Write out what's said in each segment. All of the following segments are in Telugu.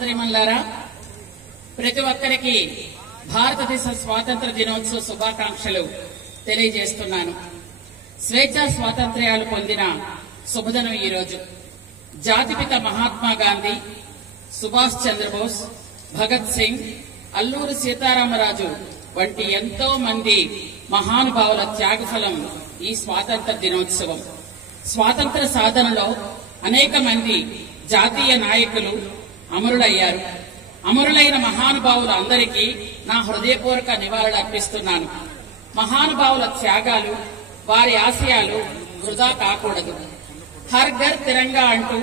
సోదరిమణులారా, ప్రతి ఒక్కరికి భారతదేశ స్వాతంత్ర దినోత్సవ శుభాకాంక్షలు తెలియజేస్తున్నాను. స్వేచ్ఛా స్వాతంత్ర్యాలు పొందిన శుభదినం ఈ రోజు. జాతిపిత మహాత్మా గాంధీ, సుభాష్ చంద్రబోస్, భగత్ సింగ్, అల్లూరి సీతారామరాజు వంటి ఎంతో మంది మహానుభావుల త్యాగఫలం ఈ స్వాతంత్ర దినోత్సవం. స్వాతంత్ర సాధనలో అనేక మంది జాతీయ నాయకులు అమరులయ్యారు. అమరులైన మహానుభావులు అందరికీ నా హృదయపూర్వక నివాళులు అర్పిస్తున్నాను. మహానుభావుల త్యాగాలు, వారి ఆశయాలు వృధా కాకూడదు. హర్ ఘర్ తిరంగా అంటూ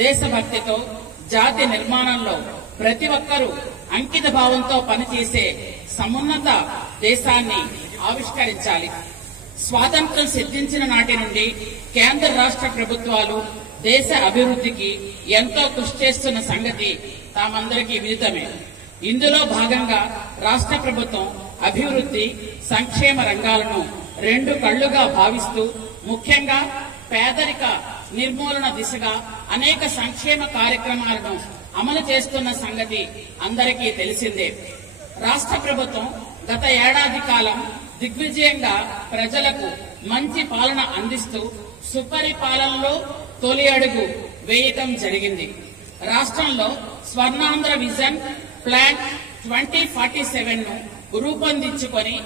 దేశభక్తితో జాతి నిర్మాణంలో ప్రతి ఒక్కరూ అంకిత భావంతో పనిచేసే సమున్నత దేశాన్ని ఆవిష్కరించాలి. స్వాతంత్ర్యం సిద్ధించిన నాటి నుండి కేంద్ర రాష్ట్ర ప్రభుత్వాలు దేశ అభివృద్ధికి ఎంతో కృషి చేస్తున్న సంగతి తామందరికీ విదితమే. ఇందులో భాగంగా రాష్ట్ర ప్రభుత్వం అభివృద్ధి, సంక్షేమ రంగాలను రెండు కళ్లుగా భావిస్తూ ముఖ్యంగా పేదరిక నిర్మూలన దిశగా అనేక సంక్షేమ కార్యక్రమాలను అమలు చేస్తున్న సంగతి అందరికీ తెలిసిందే. రాష్ట్ర ప్రభుత్వం గత ఏడాది కాలం దిగ్విజయంగా ప్రజలకు మంచి పాలన అందిస్తూ సుపరిపాలనలో తొలి అడుగు వేయటం జరిగింది. రాష్ట్రంలో స్వర్ణాంధ్ర విజన్ ప్లాన్ 2047 ను రూపొందించుకొని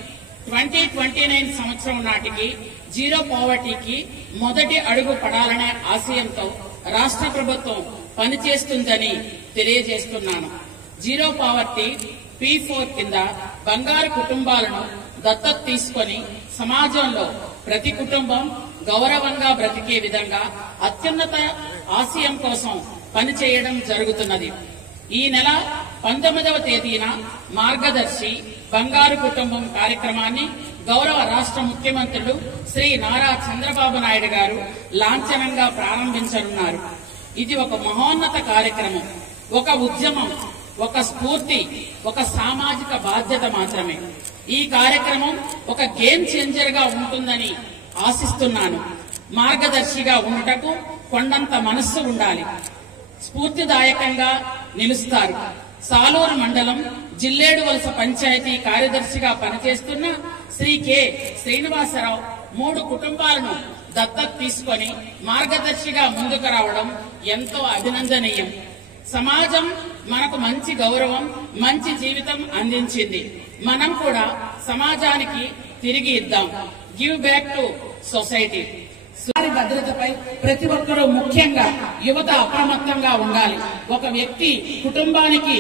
2029 సంవత్సరం నాటికి జీరో పావర్టీకి మొదటి అడుగు పడాలనే ఆశయంతో రాష్ట్ర ప్రభుత్వం పనిచేస్తుందని తెలియజేస్తున్నాను. జీరో పావర్టీ P4 కింద బంగారు కుటుంబాలను దత్తత తీసుకొని సమాజంలో ప్రతి కుటుంబం గౌరవంగా బ్రతికే విధంగా అత్యున్నత ఆశయం కోసం పనిచేయడం జరుగుతున్నది. ఈ నెల 19వ తేదీన మార్గదర్శి బంగారు కుటుంబం కార్యక్రమాన్ని గౌరవ రాష్ట్ర ముఖ్యమంత్రులు శ్రీ నారా చంద్రబాబు నాయుడు గారు లాంఛనంగా ప్రారంభించనున్నారు. ఇది ఒక మహోన్నత కార్యక్రమం, ఒక ఉద్యమం, ఒక స్ఫూర్తి, ఒక సామాజిక బాధ్యత మాత్రమే. ఈ కార్యక్రమం ఒక గేమ్ చేంజర్ గా ఉంటుందని ఆశిస్తున్నాను. మార్గదర్శిగా ఉండటకు కొండంత మనస్సు ఉండాలి. స్ఫూర్తిదాయకంగా నిలుస్తారు. సాలూరు మండలం జిల్లేడు వలస పంచాయతీ కార్యదర్శిగా పనిచేస్తున్న శ్రీ కె శ్రీనివాసరావు 3 కుటుంబాలను దత్తత తీసుకొని మార్గదర్శిగా ముందుకు రావడం ఎంతో అభినందనీయం. సమాజం మనకు మంచి గౌరవం, మంచి జీవితం అందించింది. మనం కూడా సమాజానికి తిరిగి ఇద్దాం. Give back to society. వారి భద్రతపై ప్రతి ఒక్కరూ, ముఖ్యంగా యువత అప్రమత్తంగా ఉండాలి. ఒక వ్యక్తి కుటుంబానికి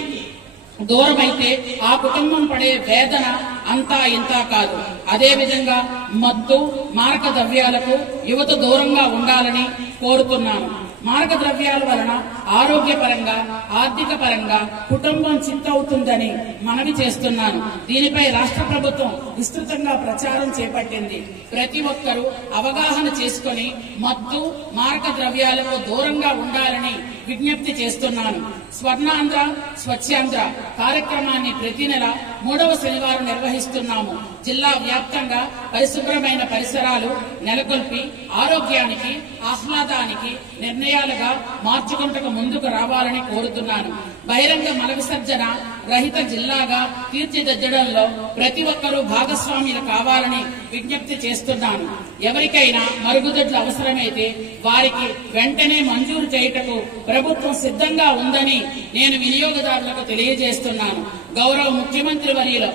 దూరమైతే ఆ కుటుంబం పడే వేదన అంతా ఇంతా కాదు. అదేవిధంగా మత్తు, మారక ద్రవ్యాలకు యువత దూరంగా ఉండాలని కోరుతున్నాను. మారక ద్రవ్యాల వలన ఆరోగ్యపరంగా, ఆర్థిక పరంగా కుటుంబం చిత్తవుతుందని మనవి చేస్తున్నాను. దీనిపై రాష్ట్ర ప్రభుత్వం విస్తృతంగా ప్రచారం చేపట్టింది. ప్రతి ఒక్కరూ అవగాహన చేసుకుని మత్తు, మారక ద్రవ్యాలకు దూరంగా ఉండాలని విజ్ఞప్తి చేస్తున్నాను. స్వర్ణాంధ్ర స్వచ్ఛాంధ్ర కార్యక్రమాన్ని ప్రతి నెల 3వ శనివారం నిర్వహిస్తున్నాము. జిల్లా వ్యాప్తంగా పరిశుభ్రమైన పరిసరాలు నెలకొల్పి ఆరోగ్యానికి, ఆహ్లాదానికి నిర్ణయాలుగా మార్చుకుంటకు ముందుకు రావాలని కోరుతున్నాను. బహిరంగ మల విసర్జన రహిత జిల్లాగా తీర్చిదిద్దడంలో ప్రతి ఒక్కరూ భాగస్వాములు కావాలని విజ్ఞప్తి చేస్తున్నాను. ఎవరికైనా మరుగుదొడ్లు అవసరమైతే వారికి వెంటనే మంజూరు చేయుటకు ప్రభుత్వం సిద్ధంగా ఉందని నేను వినియోగదారులకు తెలియజేస్తున్నాను. గౌరవ ముఖ్యమంత్రి వర్యుల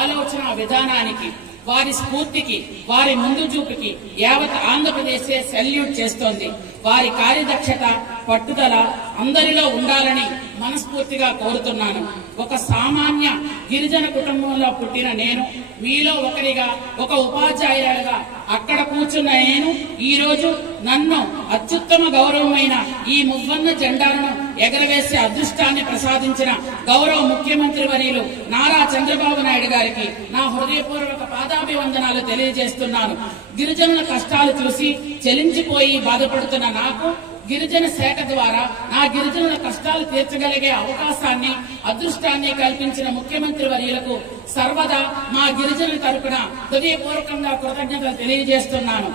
ఆలోచన విధానానికి, వారి స్ఫూర్తికి, వారి ముందు చూపుకి యావత్ ఆంధ్రప్రదేశే సెల్యూట్ చేస్తోంది. వారి కార్యదక్షత, పట్టుదల అందరిలో ఉండాలని మనస్ఫూర్తిగా కోరుతున్నాను. ఒక సామాన్య గిరిజన కుటుంబంలో పుట్టిన నేను, మీలో ఒకరిగా, ఒక ఉపాధ్యాయురాలుగా అక్కడ కూర్చున్న నేను ఈ రోజు నన్ను అత్యుత్తమ గౌరవమైన ఈ మువ్వన్న జెండాలను ఎగరవేసే అదృష్టాన్ని ప్రసాదించిన గౌరవ ముఖ్యమంత్రి వర్యులు నారా చంద్రబాబు నాయుడు గారికి నా హృదయపూర్వక పాదాభివందనాలు తెలియజేస్తున్నాను. గిరిజనుల కష్టాలు చూసి చెలించిపోయి బాధపడుతున్న నాకు గిరిజన శాఖ ద్వారా నా గిరిజనుల కష్టాలు తీర్చగలిగే అవకాశాన్ని, అదృష్టాన్ని కల్పించిన ముఖ్యమంత్రి వర్యులకు సర్వదా మా గిరిజనుల తరపున హృదయపూర్వకంగా కృతజ్ఞతలు తెలియజేస్తున్నాను.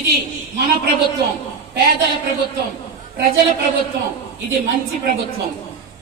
ఇది మన ప్రభుత్వం, పేదల ప్రభుత్వం, ప్రజల ప్రభుత్వం. ఇది మంచి ప్రభుత్వం.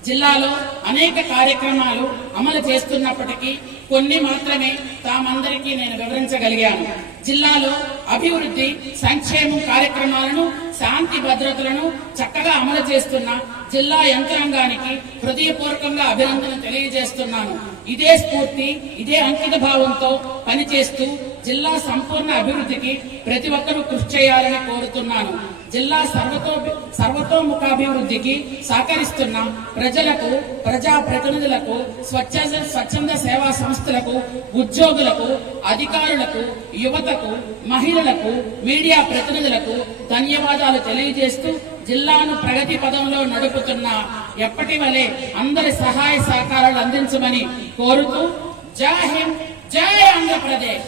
జిల్లాలో అనేక కార్యక్రమాలు అమలు చేస్తున్నప్పటికీ కొన్ని మాత్రమే తామందరికీ నేను వివరించగలిగాను. జిల్లాలో అభివృద్ధి సంక్షేమం కార్యక్రమాలను శాంతి భద్రతలను చక్కగా అమలు చేస్తున్న జిల్లా యంత్రాంగానికి హృదయపూర్వకంగా అభినందన తెలియజేస్తున్నాను. ఇదే స్ఫూర్తి, ఇదే అంకిత భావంతో పనిచేస్తూ జిల్లా సంపూర్ణ అభివృద్ధికి ప్రతి ఒక్కరూ కృషి చేయాలని కోరుతున్నాను. జిల్లా సర్వతోముఖాభివృద్ధికి సహకరిస్తున్న ప్రజలకు, ప్రజా ప్రతినిధులకు, స్వచ్ఛంద సేవా సంస్థలకు, ఉద్యోగులకు, అధికారులకు, యువతకు, మహిళలకు, మీడియా ప్రతినిధులకు ధన్యవాదాలు తెలియజేస్తూ జిల్లాను ప్రగతి పదంలో నడుపుతున్న ఎప్పటి వలె అందరి సహాయ సహకారాలు అందించమని కోరుతూ జై హింద్, జై ఆంధ్రప్రదేశ్.